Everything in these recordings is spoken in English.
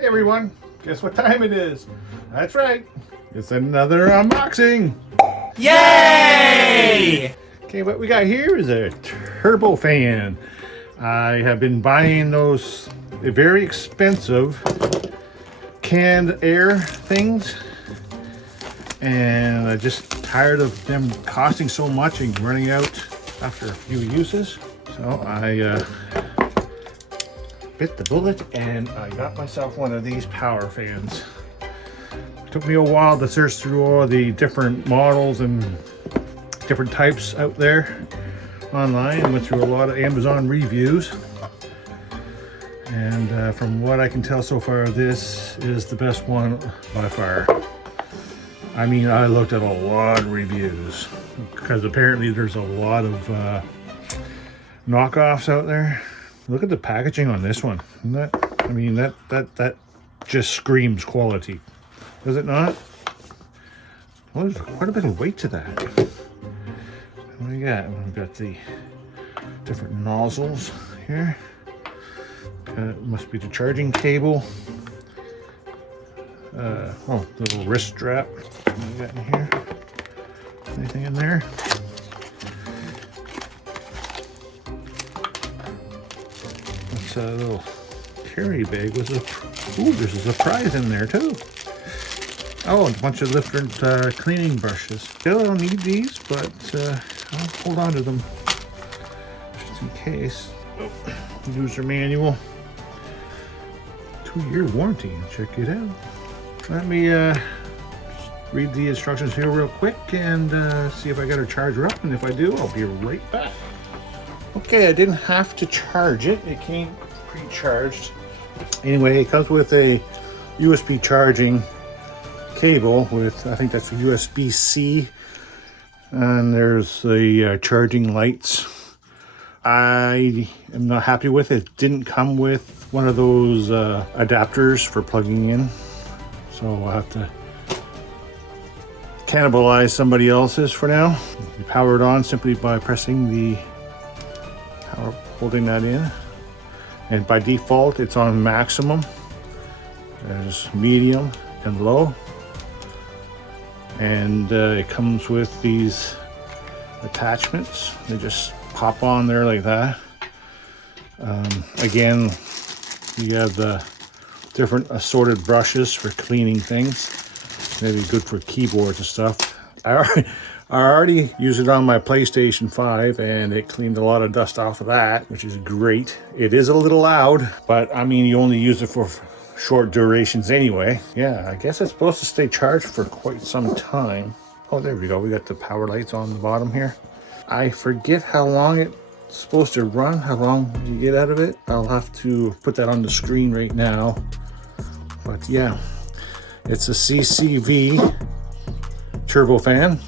Hey everyone, guess what time it is? That's right, it's another unboxing. Yay! Okay, what we got here is a Turbo Fan. I have been buying those very expensive canned air things, and I'm just tired of them costing so much and running out after a few uses. So I bit the bullet and I got myself one of these power fans. It took me a while to search through all the different models and different types out there online. I went through a lot of Amazon reviews, and from what I can tell so far, this is the best one by far. I mean, I looked at a lot of reviews because apparently there's a lot of knockoffs out there. Look at the packaging on this one. Isn't that, I mean, that just screams quality, does it not? Well, there's quite a bit of weight to that. What do we got? We've got the different nozzles here. Must be the charging cable. Oh, the little wrist strap. What do we got in here? Anything in there? It's a little carry bag with a, ooh, there's a surprise in there too. Oh, a bunch of different cleaning brushes. Still don't need these, but I'll hold on to them just in case. Oh, user manual. 2-year warranty. Check it out. Let me read the instructions here real quick and see if I got to charge her up. And if I do, I'll be right back. Okay, I didn't have to charge it. It came pre-charged. Anyway, it comes with a USB charging cable with, I think that's a USB-C, and there's the charging lights. I am not happy with it. It didn't come with one of those adapters for plugging in, so I'll have to cannibalize somebody else's for now. You power it on simply by pressing the power, holding that in, and by default it's on maximum. There's medium and low, and it comes with these attachments. They just pop on there like that. Again, you have the different assorted brushes for cleaning things. Maybe good for keyboards and stuff. I already used it on my PlayStation 5 and it cleaned a lot of dust off of that, which is great. It is a little loud, but I mean, you only use it for short durations anyway. Yeah, I guess it's supposed to stay charged for quite some time. Oh, there we go. We got the power lights on the bottom here. I forget how long it's supposed to run, how long you get out of it. I'll have to put that on the screen right now. But yeah, it's a CCV Turbo Fan.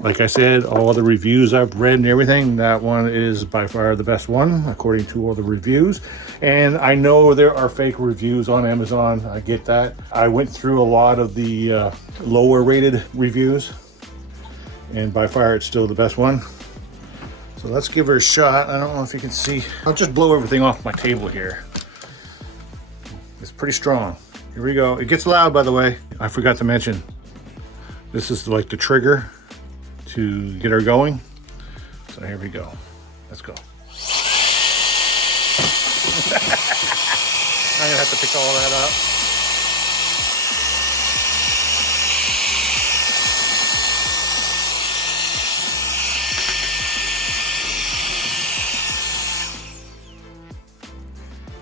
Like I said, all the reviews I've read and everything, that one is by far the best one, according to all the reviews. And I know there are fake reviews on Amazon. I get that. I went through a lot of the lower rated reviews, and by far it's still the best one. So let's give her a shot. I don't know if you can see. I'll just blow everything off my table here. It's pretty strong. Here we go. It gets loud, by the way. I forgot to mention, this is like the trigger to get her going. So here we go. Let's go. I'm gonna have to pick all that up.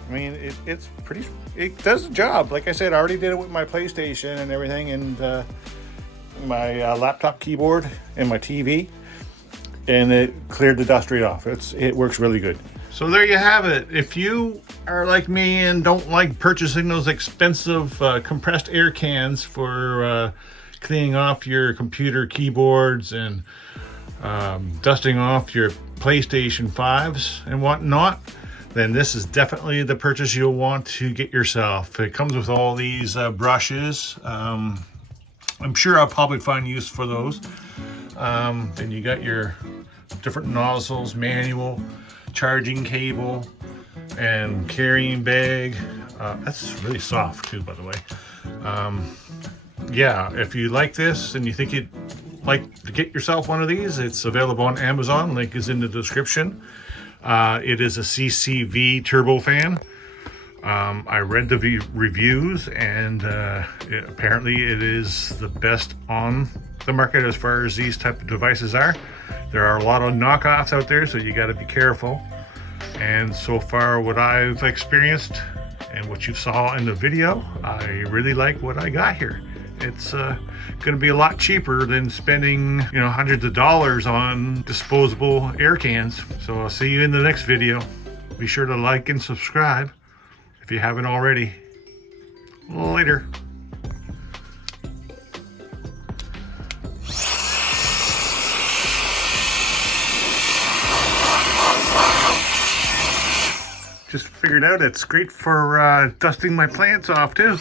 I mean, it's pretty, it does the job. Like I said, I already did it with my PlayStation and everything, and my laptop keyboard and my TV, and it cleared the dust right off. It works really good. So there you have it. If you are like me and don't like purchasing those expensive compressed air cans for cleaning off your computer keyboards and dusting off your PlayStation 5s and whatnot, then this is definitely the purchase you'll want to get yourself. It comes with all these brushes. I'm sure I'll probably find use for those. Then you got your different nozzles, manual, charging cable, and carrying bag. That's really soft too, by the way. Yeah, if you like this and you think you'd like to get yourself one of these, it's available on Amazon. Link is in the description. It is a CCV Turbo Fan. I read the reviews, and apparently it is the best on the market as far as these type of devices are. There are a lot of knockoffs out there, so you got to be careful. And so far, what I've experienced and what you saw in the video, I really like what I got here. It's going to be a lot cheaper than spending, you know, hundreds of dollars on disposable air cans. So I'll see you in the next video. Be sure to like and subscribe if you haven't already. Later. Just figured out it's great for dusting my plants off too.